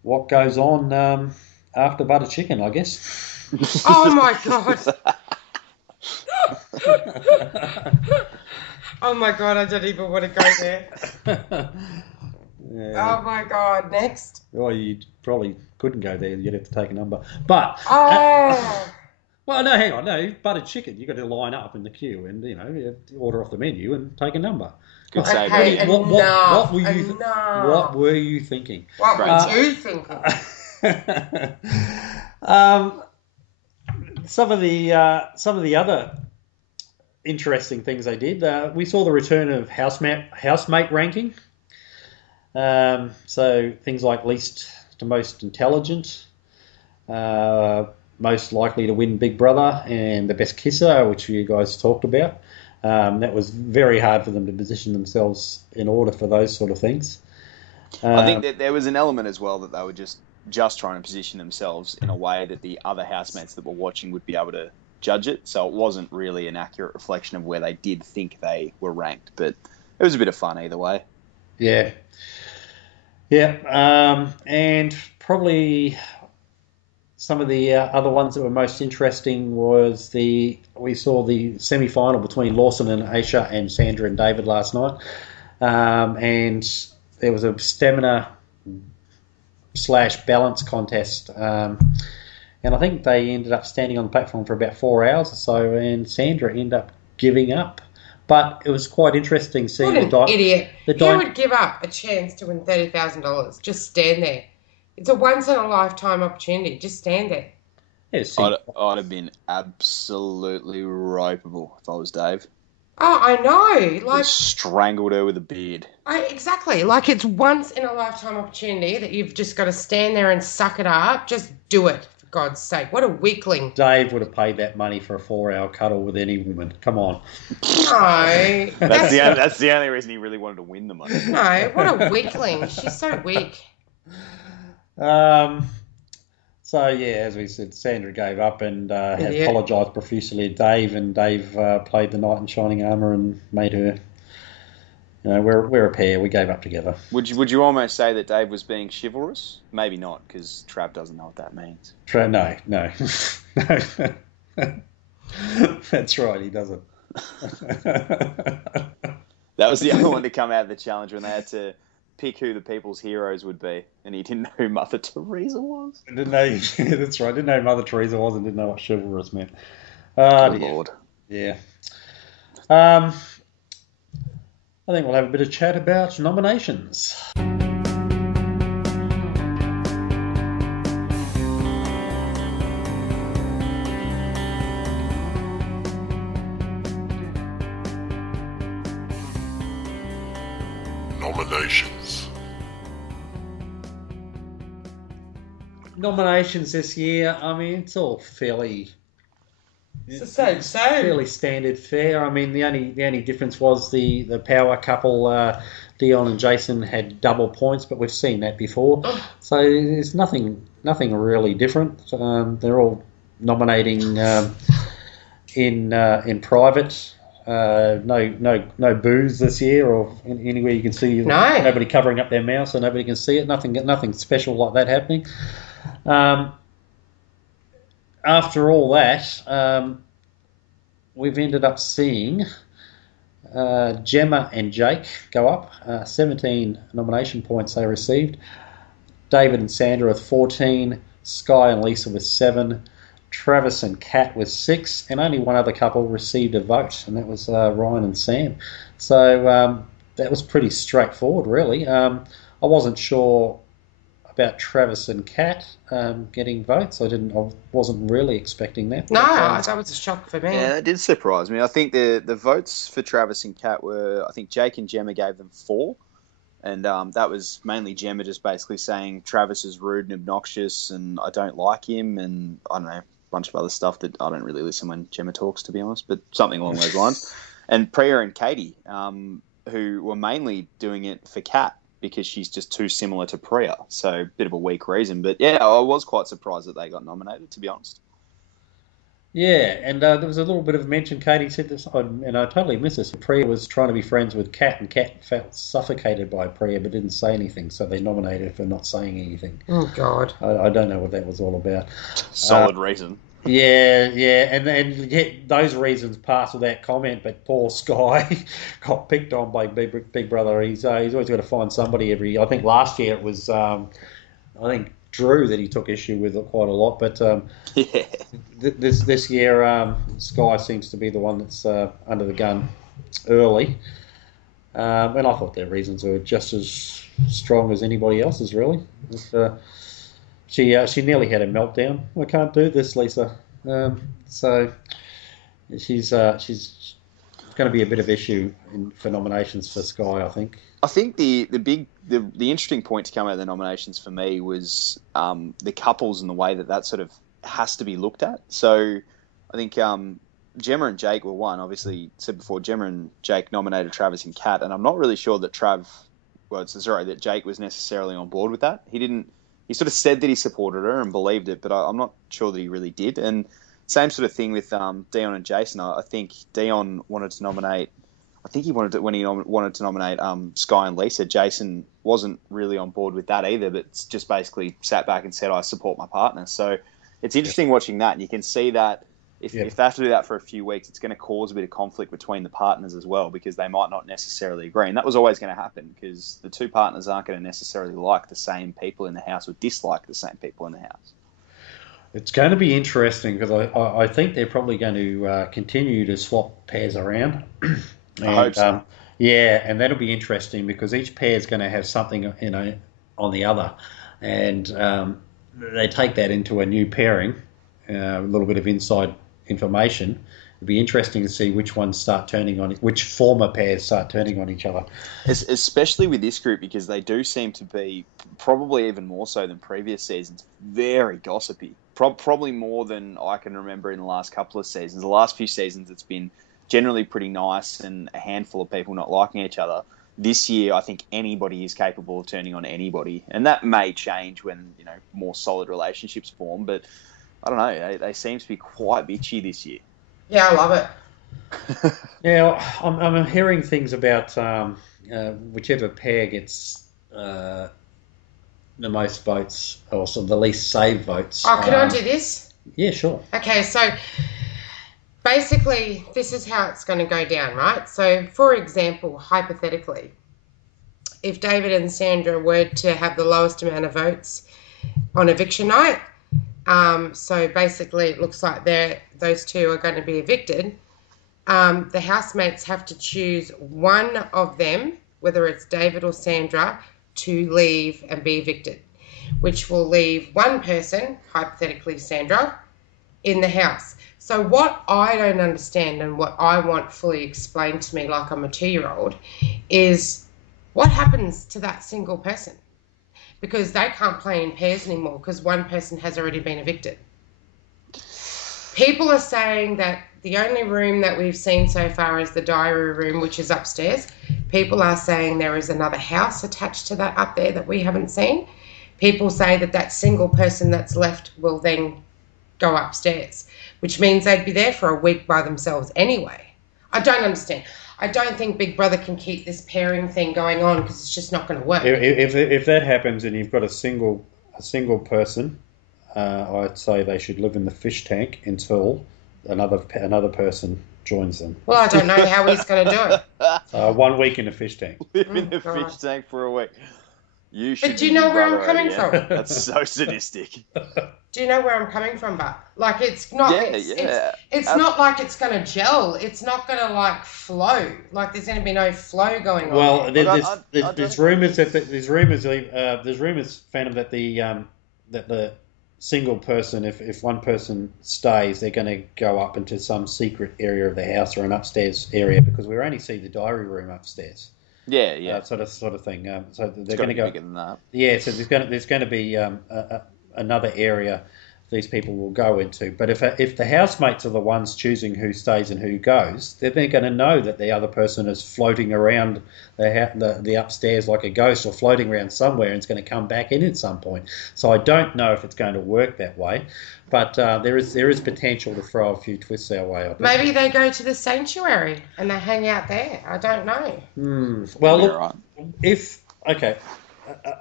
what goes on after butter chicken, I guess. Oh my God. Oh my God, I don't even want to go there. Oh my God, next. Well, you probably couldn't go there. You'd have to take a number. But well, no, hang on, no, buttered chicken. You got to line up in the queue, and you order off the menu and take a number. Good save. Okay, What were you thinking? What were you thinking? Some of the other interesting things they did. We saw the return of housemate ranking. So things like least to most intelligent, most likely to win Big Brother, and the best kisser, which you guys talked about. That was very hard for them to position themselves in order for those sort of things. I think that there was an element as well that they were just trying to position themselves in a way that the other housemates that were watching would be able to judge it. So it wasn't really an accurate reflection of where they did think they were ranked. But it was a bit of fun either way. Yeah. And probably some of the other ones that were most interesting was we saw the semi-final between Lawson and Aisha and Sandra and David last night. And there was a stamina / balance contest. And I think they ended up standing on the platform for about 4 hours or so, and Sandra ended up giving up But it was quite interesting seeing What an idiot. the Who would give up a chance to win $30,000? Just stand there. It's a once-in-a-lifetime opportunity. Just stand there. Yeah, see, I'd have been absolutely ropeable if I was Dave. Oh, I know. Would Like, have strangled her with a beard. exactly. Like, it's once-in-a-lifetime opportunity that you've just got to stand there and suck it up. Just do it, for God's sake. What a weakling. Dave would have paid that money for a 4-hour cuddle with any woman. Come on. No. That's the only reason he really wanted to win the money. No, what a weakling. She's so weak. So, yeah, as we said, Sandra gave up and had Idiot. apologised profusely to Dave, and Dave played the knight in shining armour and made her, we're a pair. We gave up together. Would you almost say that Dave was being chivalrous? Maybe not, because Trav doesn't know what that means. No. No. That's right, he doesn't. That was the other one to come out of the challenge when they had to pick who the people's heroes would be, and he didn't know who Mother Teresa was. Didn't know, yeah, that's right. Didn't know who Mother Teresa was and didn't know what chivalrous meant. Good Lord. Yeah. I think we'll have a bit of chat about nominations. Nominations this year, I mean, it's all fairly It's the same. fairly standard fare. I mean, the only difference was the power couple, Dion and Jason, had double points, but we've seen that before. So there's nothing really different. They're all nominating in private. No booze this year, or anywhere you can see nobody covering up their mouth so nobody can see it. Nothing special like that happening. After all that, we've ended up seeing Gemma and Jake go up. 17 nomination points they received. David and Sandra with 14. Sky and Lisa with 7. Travis and Kat with 6. And only one other couple received a vote, and that was Ryan and Sam. So that was pretty straightforward, really. I wasn't sure about Travis and Kat getting votes. I wasn't really expecting that. No, that was a shock for me. Yeah, that did surprise me. I think the votes for Travis and Kat were, I think Jake and Gemma gave them 4. And that was mainly Gemma just basically saying Travis is rude and obnoxious and I don't like him, and I don't know, a bunch of other stuff that I don't really listen when Gemma talks, to be honest, but something along those lines. And Priya and Katie, who were mainly doing it for Kat, because she's just too similar to Priya. So a bit of a weak reason. But yeah, I was quite surprised that they got nominated, to be honest. Yeah, and there was a little bit of mention, Katie said this, and I totally missed this. Priya was trying to be friends with Kat, and Kat felt suffocated by Priya but didn't say anything, so they nominated her for not saying anything. Oh, God. I don't know what that was all about. Solid reason. Yeah, and yet those reasons pass without comment. But poor Sky got picked on by Big Brother. He's always got to find somebody every. I think last year it was Drew that he took issue with quite a lot. But this year Sky seems to be the one that's under the gun early. And I thought their reasons were just as strong as anybody else's, really. She nearly had a meltdown. I can't do this, Lisa. So she's going to be a bit of issue for nominations for Sky, I think. I think the interesting point to come out of the nominations for me was the couples and the way that sort of has to be looked at. So I think Gemma and Jake were one. Obviously, said before, Gemma and Jake nominated Travis and Kat, and I'm not really sure that that Jake was necessarily on board with that. He sort of said that he supported her and believed it, but I'm not sure that he really did. And same sort of thing with Dion and Jason. I think Dion wanted to nominate. I think he wanted to nominate Sky and Lisa. Jason wasn't really on board with that either, but just basically sat back and said, "I support my partner." So it's interesting watching that, and you can see that if they have to do that for a few weeks, it's going to cause a bit of conflict between the partners as well, because they might not necessarily agree. And that was always going to happen, because the two partners aren't going to necessarily like the same people in the house or dislike the same people in the house. It's going to be interesting, because I think they're probably going to continue to swap pairs around. I hope And so. yeah, and that'll be interesting because each pair is going to have something, on the other, and they take that into a new pairing, a little bit of inside information. It'd be interesting to see which ones start turning on, which former pairs start turning on each other. Especially with this group because they do seem to be probably even more so than previous seasons. Very gossipy, probably more than I can remember in the last couple of seasons. The last few seasons, it's been generally pretty nice and a handful of people not liking each other. This year, I think anybody is capable of turning on anybody, and that may change when more solid relationships form. But I don't know, they seem to be quite bitchy this year. Yeah, I love it. Now, I'm hearing things about whichever pair gets the most votes, or sort of the least saved votes. Oh, can I do this? Yeah, sure. Okay, so basically, this is how it's going to go down, right? So, for example, hypothetically, if David and Sandra were to have the lowest amount of votes on eviction night, so basically it looks like those two are going to be evicted, the housemates have to choose one of them, whether it's David or Sandra, to leave and be evicted, which will leave one person, hypothetically Sandra, in the house. So what I don't understand and what I want fully explained to me like I'm a 2-year-old is what happens to that single person? Because they can't play in pairs anymore because one person has already been evicted. People are saying that the only room that we've seen so far is the diary room, which is upstairs. People are saying there is another house attached to that up there that we haven't seen. People say that single person that's left will then go upstairs, which means they'd be there for a week by themselves anyway. I don't understand. I don't think Big Brother can keep this pairing thing going on because it's just not going to work. If that happens and you've got a single person, I'd say they should live in the fish tank until another person joins them. Well, I don't know how he's going to do it. 1 week in a fish tank. Live in the fish tank for a week. You should. But do you know where I'm coming from? That's so sadistic. Do you know where I'm coming from, but like it's not it's not like it's going to gel. It's not going to like flow. Like there's going to be no flow going on. Well, there's rumours Phantom, that the single person, if one person stays, they're going to go up into some secret area of the house or an upstairs area because we only see the diary room upstairs. Yeah. Sort of thing. So they're going to go bigger than that. Yeah, so there's going to be another area these people will go into. But if the housemates are the ones choosing who stays and who goes, then they're going to know that the other person is floating around the upstairs like a ghost, or floating around somewhere, and it's going to come back in at some point. So I don't know if it's going to work that way, but there is potential to throw a few twists our way. I think. Maybe they go to the sanctuary and they hang out there. I don't know. Well, look,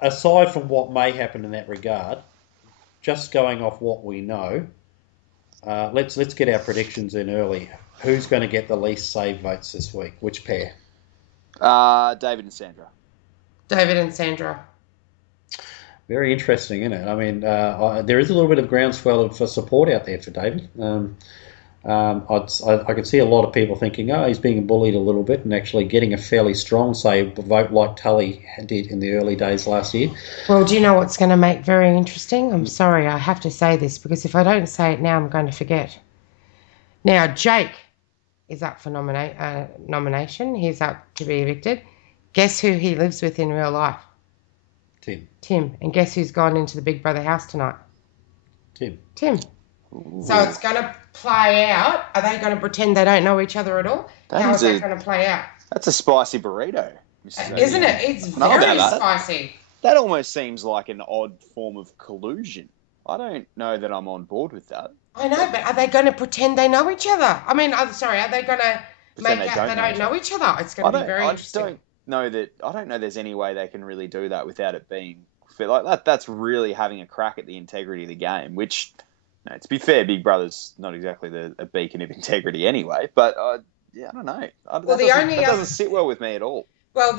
aside from what may happen in that regard, just going off what we know, let's get our predictions in early. Who's going to get the least save votes this week? Which pair? David and Sandra. David and Sandra. Very interesting, isn't it? I mean, there is a little bit of groundswell for support out there for David. I could see a lot of people thinking, he's being bullied a little bit, and actually getting a fairly strong vote like Tully did in the early days last year. Well, do you know what's going to make very interesting? I'm sorry, I have to say this, because if I don't say it now, I'm going to forget. Now, Jake is up for nomination. He's up to be evicted. Guess who he lives with in real life? Tim. And guess who's gone into the Big Brother house tonight? Tim. Ooh. So it's going to play out. Are they going to pretend they don't know each other at all? How is that going to play out? That's a spicy burrito, Isn't it? It's very spicy. That almost seems like an odd form of collusion. I don't know that I'm on board with that. I know, but are they going to pretend they know each other? I mean, are they going to make out they don't know each other? It's going to be very interesting. I don't know there's any way they can really do that without it being fair. Like that. That's really having a crack at the integrity of the game, which, to be fair, Big Brother's not exactly a beacon of integrity anyway. But I don't know. That doesn't sit well with me at all. Well,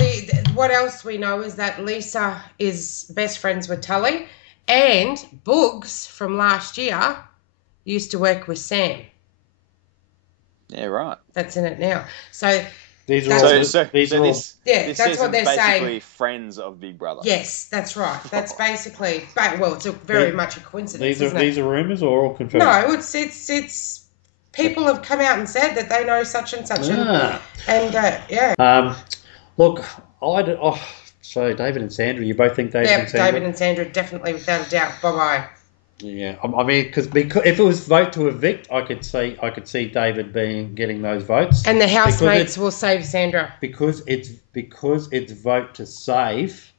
what else we know is that Lisa is best friends with Tully, and Boogs from last year used to work with Sam. Yeah, right. That's in it now. So These are That's- all. So These are all. this Yeah, this that's what season's they're basically saying. friends of Big Brother. Yes, that's right. That's basically, well, it's very much a coincidence, isn't it? These are rumours or all confirmed? No, it's people have come out and said that they know such and such, Ah. and yeah. Look, so David and Sandra, you both think David and Sandra? David and Sandra definitely, without a doubt. Bye. Yeah, I mean, because if it was vote to evict, I could see David getting those votes, And the housemates will save Sandra because it's vote to save.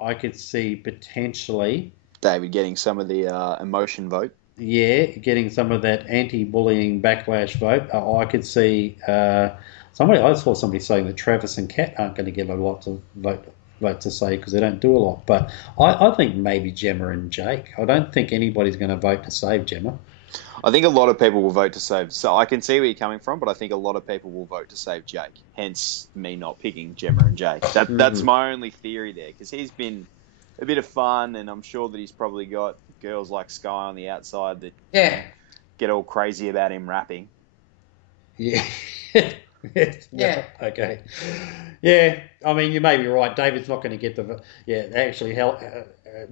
I could see potentially David getting some of the emotion vote. Yeah, getting some of that anti-bullying backlash vote. I could see I saw somebody saying that Travis and Kat aren't going to get a lot of vote to say because they don't do a lot. But I think maybe Gemma and Jake. I don't think anybody's going to vote to save Gemma. I think a lot of people will vote to save. So I can see where you're coming from, but I think a lot of people will vote to save Jake. Hence me not picking Gemma and Jake. That's my only theory there, because he's been a bit of fun, and I'm sure that he's probably got girls like Sky on the outside that get all crazy about him rapping. Yeah. Yeah. Okay. Yeah. I mean, you may be right. David's not going to get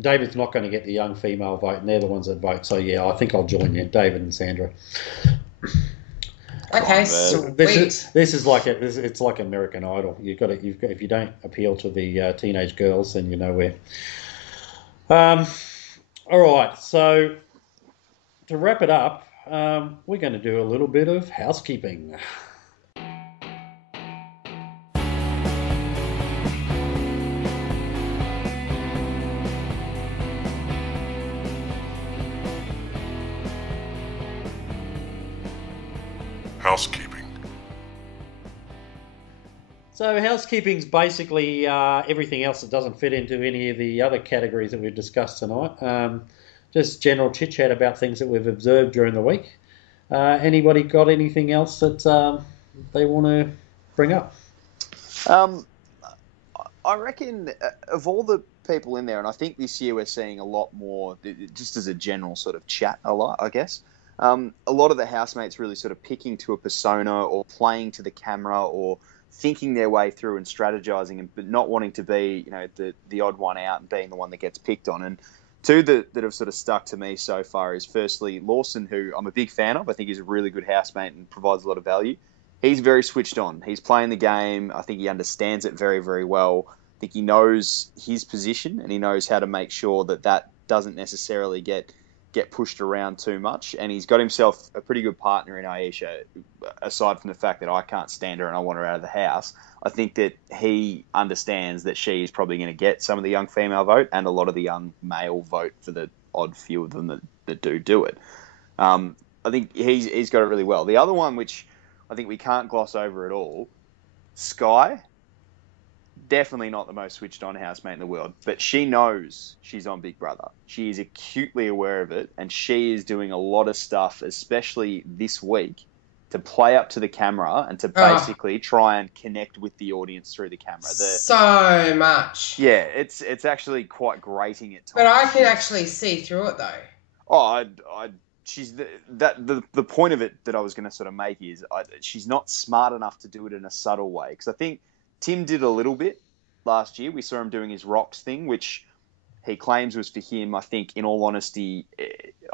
David's not going to get the young female vote, and they're the ones that vote. So yeah, I think I'll join you, David and Sandra. Okay, this is like it's like American Idol. You've got if you don't appeal to the teenage girls, then you know where. All right. So to wrap it up, we're going to do a little bit of housekeeping. Housekeeping. So housekeeping's basically everything else that doesn't fit into any of the other categories that we've discussed tonight. Just general chit-chat about things that we've observed during the week. Anybody got anything else that they want to bring up? I reckon of all the people in there, and I think this year we're seeing a lot more, just as a general sort of chat a lot, I guess. A lot of the housemates really sort of picking to a persona or playing to the camera or thinking their way through and strategizing, but not wanting to be, the odd one out and being the one that gets picked on. And two that have sort of stuck to me so far is firstly Lawson, who I'm a big fan of. I think he's a really good housemate and provides a lot of value. He's very switched on. He's playing the game. I think he understands it very, very well. I think he knows his position and he knows how to make sure that doesn't necessarily get pushed around too much. And he's got himself a pretty good partner in Aisha, aside from the fact that I can't stand her and I want her out of the house. I think that he understands that she is probably going to get some of the young female vote and a lot of the young male vote for the odd few of them that do it. I think he's got it really well. The other one, which I think we can't gloss over at all, Sky, definitely not the most switched on housemate in the world, but she knows she's on Big Brother. She is acutely aware of it, and she is doing a lot of stuff, especially this week, to play up to the camera and to basically try and connect with the audience through the camera. So much. Yeah, it's actually quite grating at times. But I can actually see through it though. Oh, she's the point of it that I was going to sort of make is she's not smart enough to do it in a subtle way, because I think Tim did a little bit last year. We saw him doing his rocks thing, which he claims was for him. I think, in all honesty,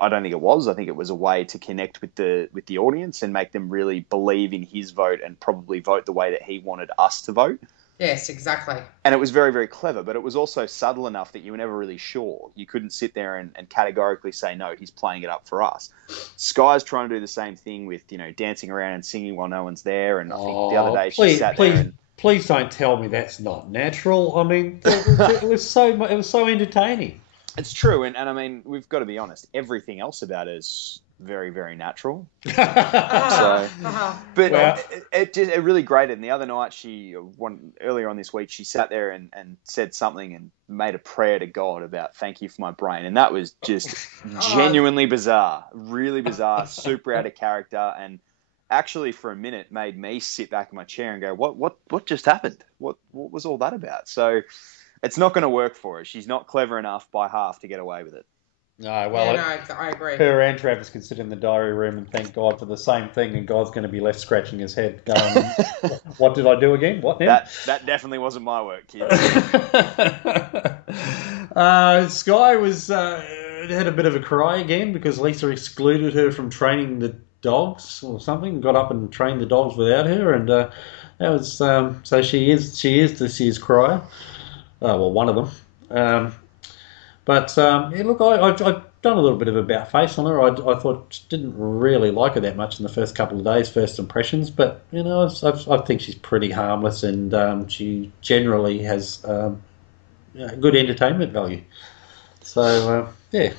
I don't think it was. I think it was a way to connect with the audience and make them really believe in his vote and probably vote the way that he wanted us to vote. Yes, exactly. And it was very, very clever, but it was also subtle enough that you were never really sure. You couldn't sit there and categorically say, no, he's playing it up for us. Sky's trying to do the same thing with, dancing around and singing while no one's there. And I think the other day she sat there and... Please don't tell me that's not natural. I mean, it was so entertaining. It's true, and I mean, we've got to be honest. Everything else about it is very, very natural. But it really grated. And the other night, earlier on this week, she sat there and said something and made a prayer to God about thank you for my brain, and that was just genuinely bizarre, really bizarre, super out of character, and actually for a minute made me sit back in my chair and go, what just happened? What was all that about? So it's not going to work for her. She's not clever enough by half to get away with it. No, well, Yeah, no, I agree. her and Travis can sit in the diary room and thank God for the same thing, and God's going to be left scratching his head going, what did I do again? What now? That definitely wasn't my work, kids. Sky was had a bit of a cry again because Lisa excluded her from training the dogs or something. Got up and trained the dogs without her, and that was so she is this year's crier. Well, one of them. Yeah, look, I've done a little bit of about face on her. I thought didn't really like her that much in the first couple of days, first impressions. But you know, I think she's pretty harmless, and she generally has good entertainment value. So yeah.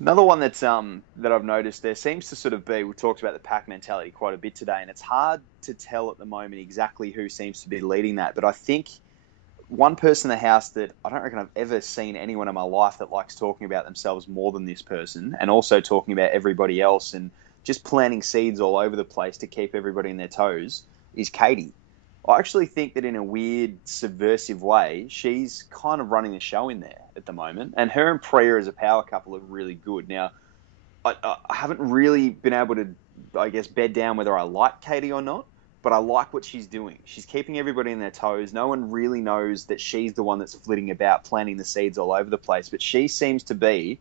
Another one that's that I've noticed, there seems to sort of be, we talked about the pack mentality quite a bit today, and it's hard to tell at the moment exactly who seems to be leading that. But I think one person in the house that I don't reckon I've ever seen anyone in my life that likes talking about themselves more than this person, and also talking about everybody else and just planting seeds all over the place to keep everybody in their toes, is Katie. I actually think that in a weird, subversive way, she's kind of running the show in there at the moment. And her and Priya as a power couple are really good. Now, I haven't really been able to, I guess, bed down whether I like Katie or not, but I like what she's doing. She's keeping everybody in their toes. No one really knows that she's the one that's flitting about, planting the seeds all over the place. But she seems to be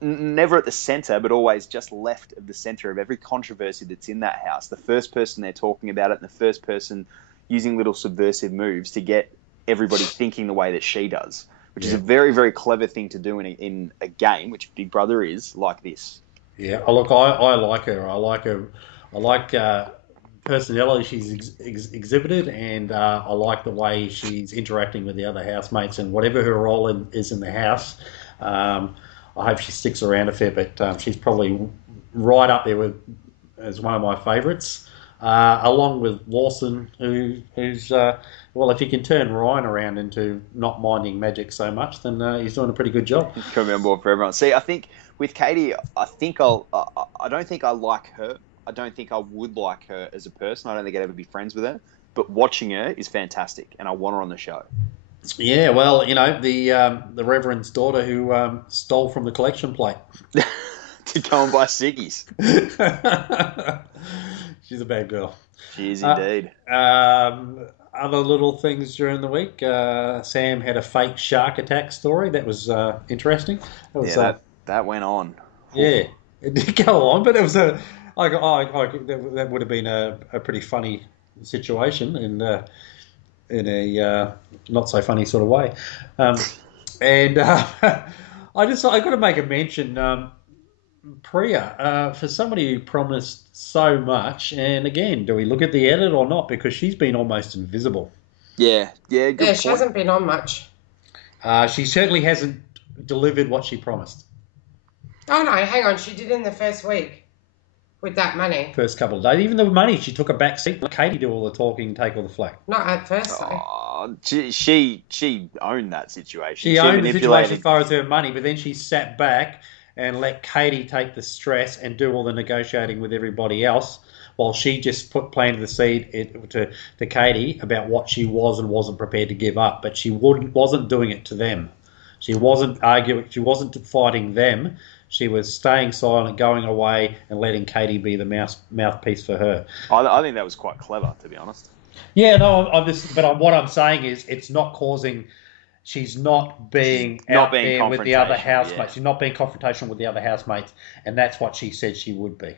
never at the center, but always just left of the center of every controversy that's in that house. The first person they're talking about it, and the first person using little subversive moves to get everybody thinking the way that she does, which is a very, very clever thing to do in a game, which Big Brother is, like this. Yeah, look, I like her. I like personality she's exhibited, and I like the way she's interacting with the other housemates, and whatever her role is in the house. I hope she sticks around a fair bit. She's probably right up there as one of my favourites. Along with Lawson, who's well, if you can turn Ryan around into not minding magic so much, then he's doing a pretty good job. He's coming on board for everyone. See, I think with Katie, I don't think I like her. I don't think I would like her as a person. I don't think I'd ever be friends with her. But watching her is fantastic, and I want her on the show. Yeah, well, you know, the Reverend's daughter who stole from the collection plate to go and buy ciggies. She's a bad girl. She is indeed. Other little things during the week. Sam had a fake shark attack story. That was interesting. That went on. Yeah, it did go on, but it was that would have been a pretty funny situation in a not so funny sort of way. I got to make a mention. Priya, for somebody who promised so much, and again, do we look at the edit or not? Because she's been almost invisible. Yeah, good point. She hasn't been on much. She certainly hasn't delivered what she promised. Oh no, hang on, she did in the first week with that money. First couple of days, even the money, she took a back seat. Let Katie do all the talking, take all the flack. Not at first, though. Oh, she owned that situation. She owned the situation as far as her money, but then she sat back and let Katie take the stress and do all the negotiating with everybody else, while she just planted the seed to Katie about what she was and wasn't prepared to give up. But she wasn't doing it to them. She wasn't arguing. She wasn't fighting them. She was staying silent, going away, and letting Katie be the mouthpiece for her. I think that was quite clever, to be honest. Yeah, no, what I'm saying is it's not causing. She's not being out there with the other housemates. Yeah. She's not being confrontational with the other housemates, and that's what she said she would be.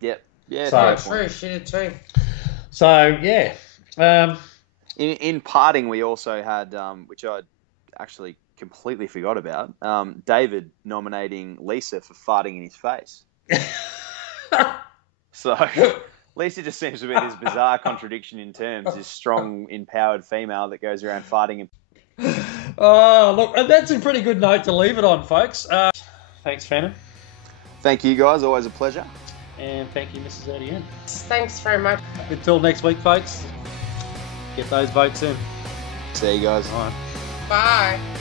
Yep. Yeah. So true. She did too. So yeah. In parting, we also had, which I actually completely forgot about, David nominating Lisa for farting in his face. So Lisa just seems to be this bizarre contradiction in terms, this strong, empowered female that goes around farting. Oh, look, that's a pretty good note to leave it on, folks. Thanks, Phantom. Thank you, guys. Always a pleasure. And thank you, Mrs. ODN. Thanks very much. Until next week, folks. Get those votes in. See you guys. All right. Bye.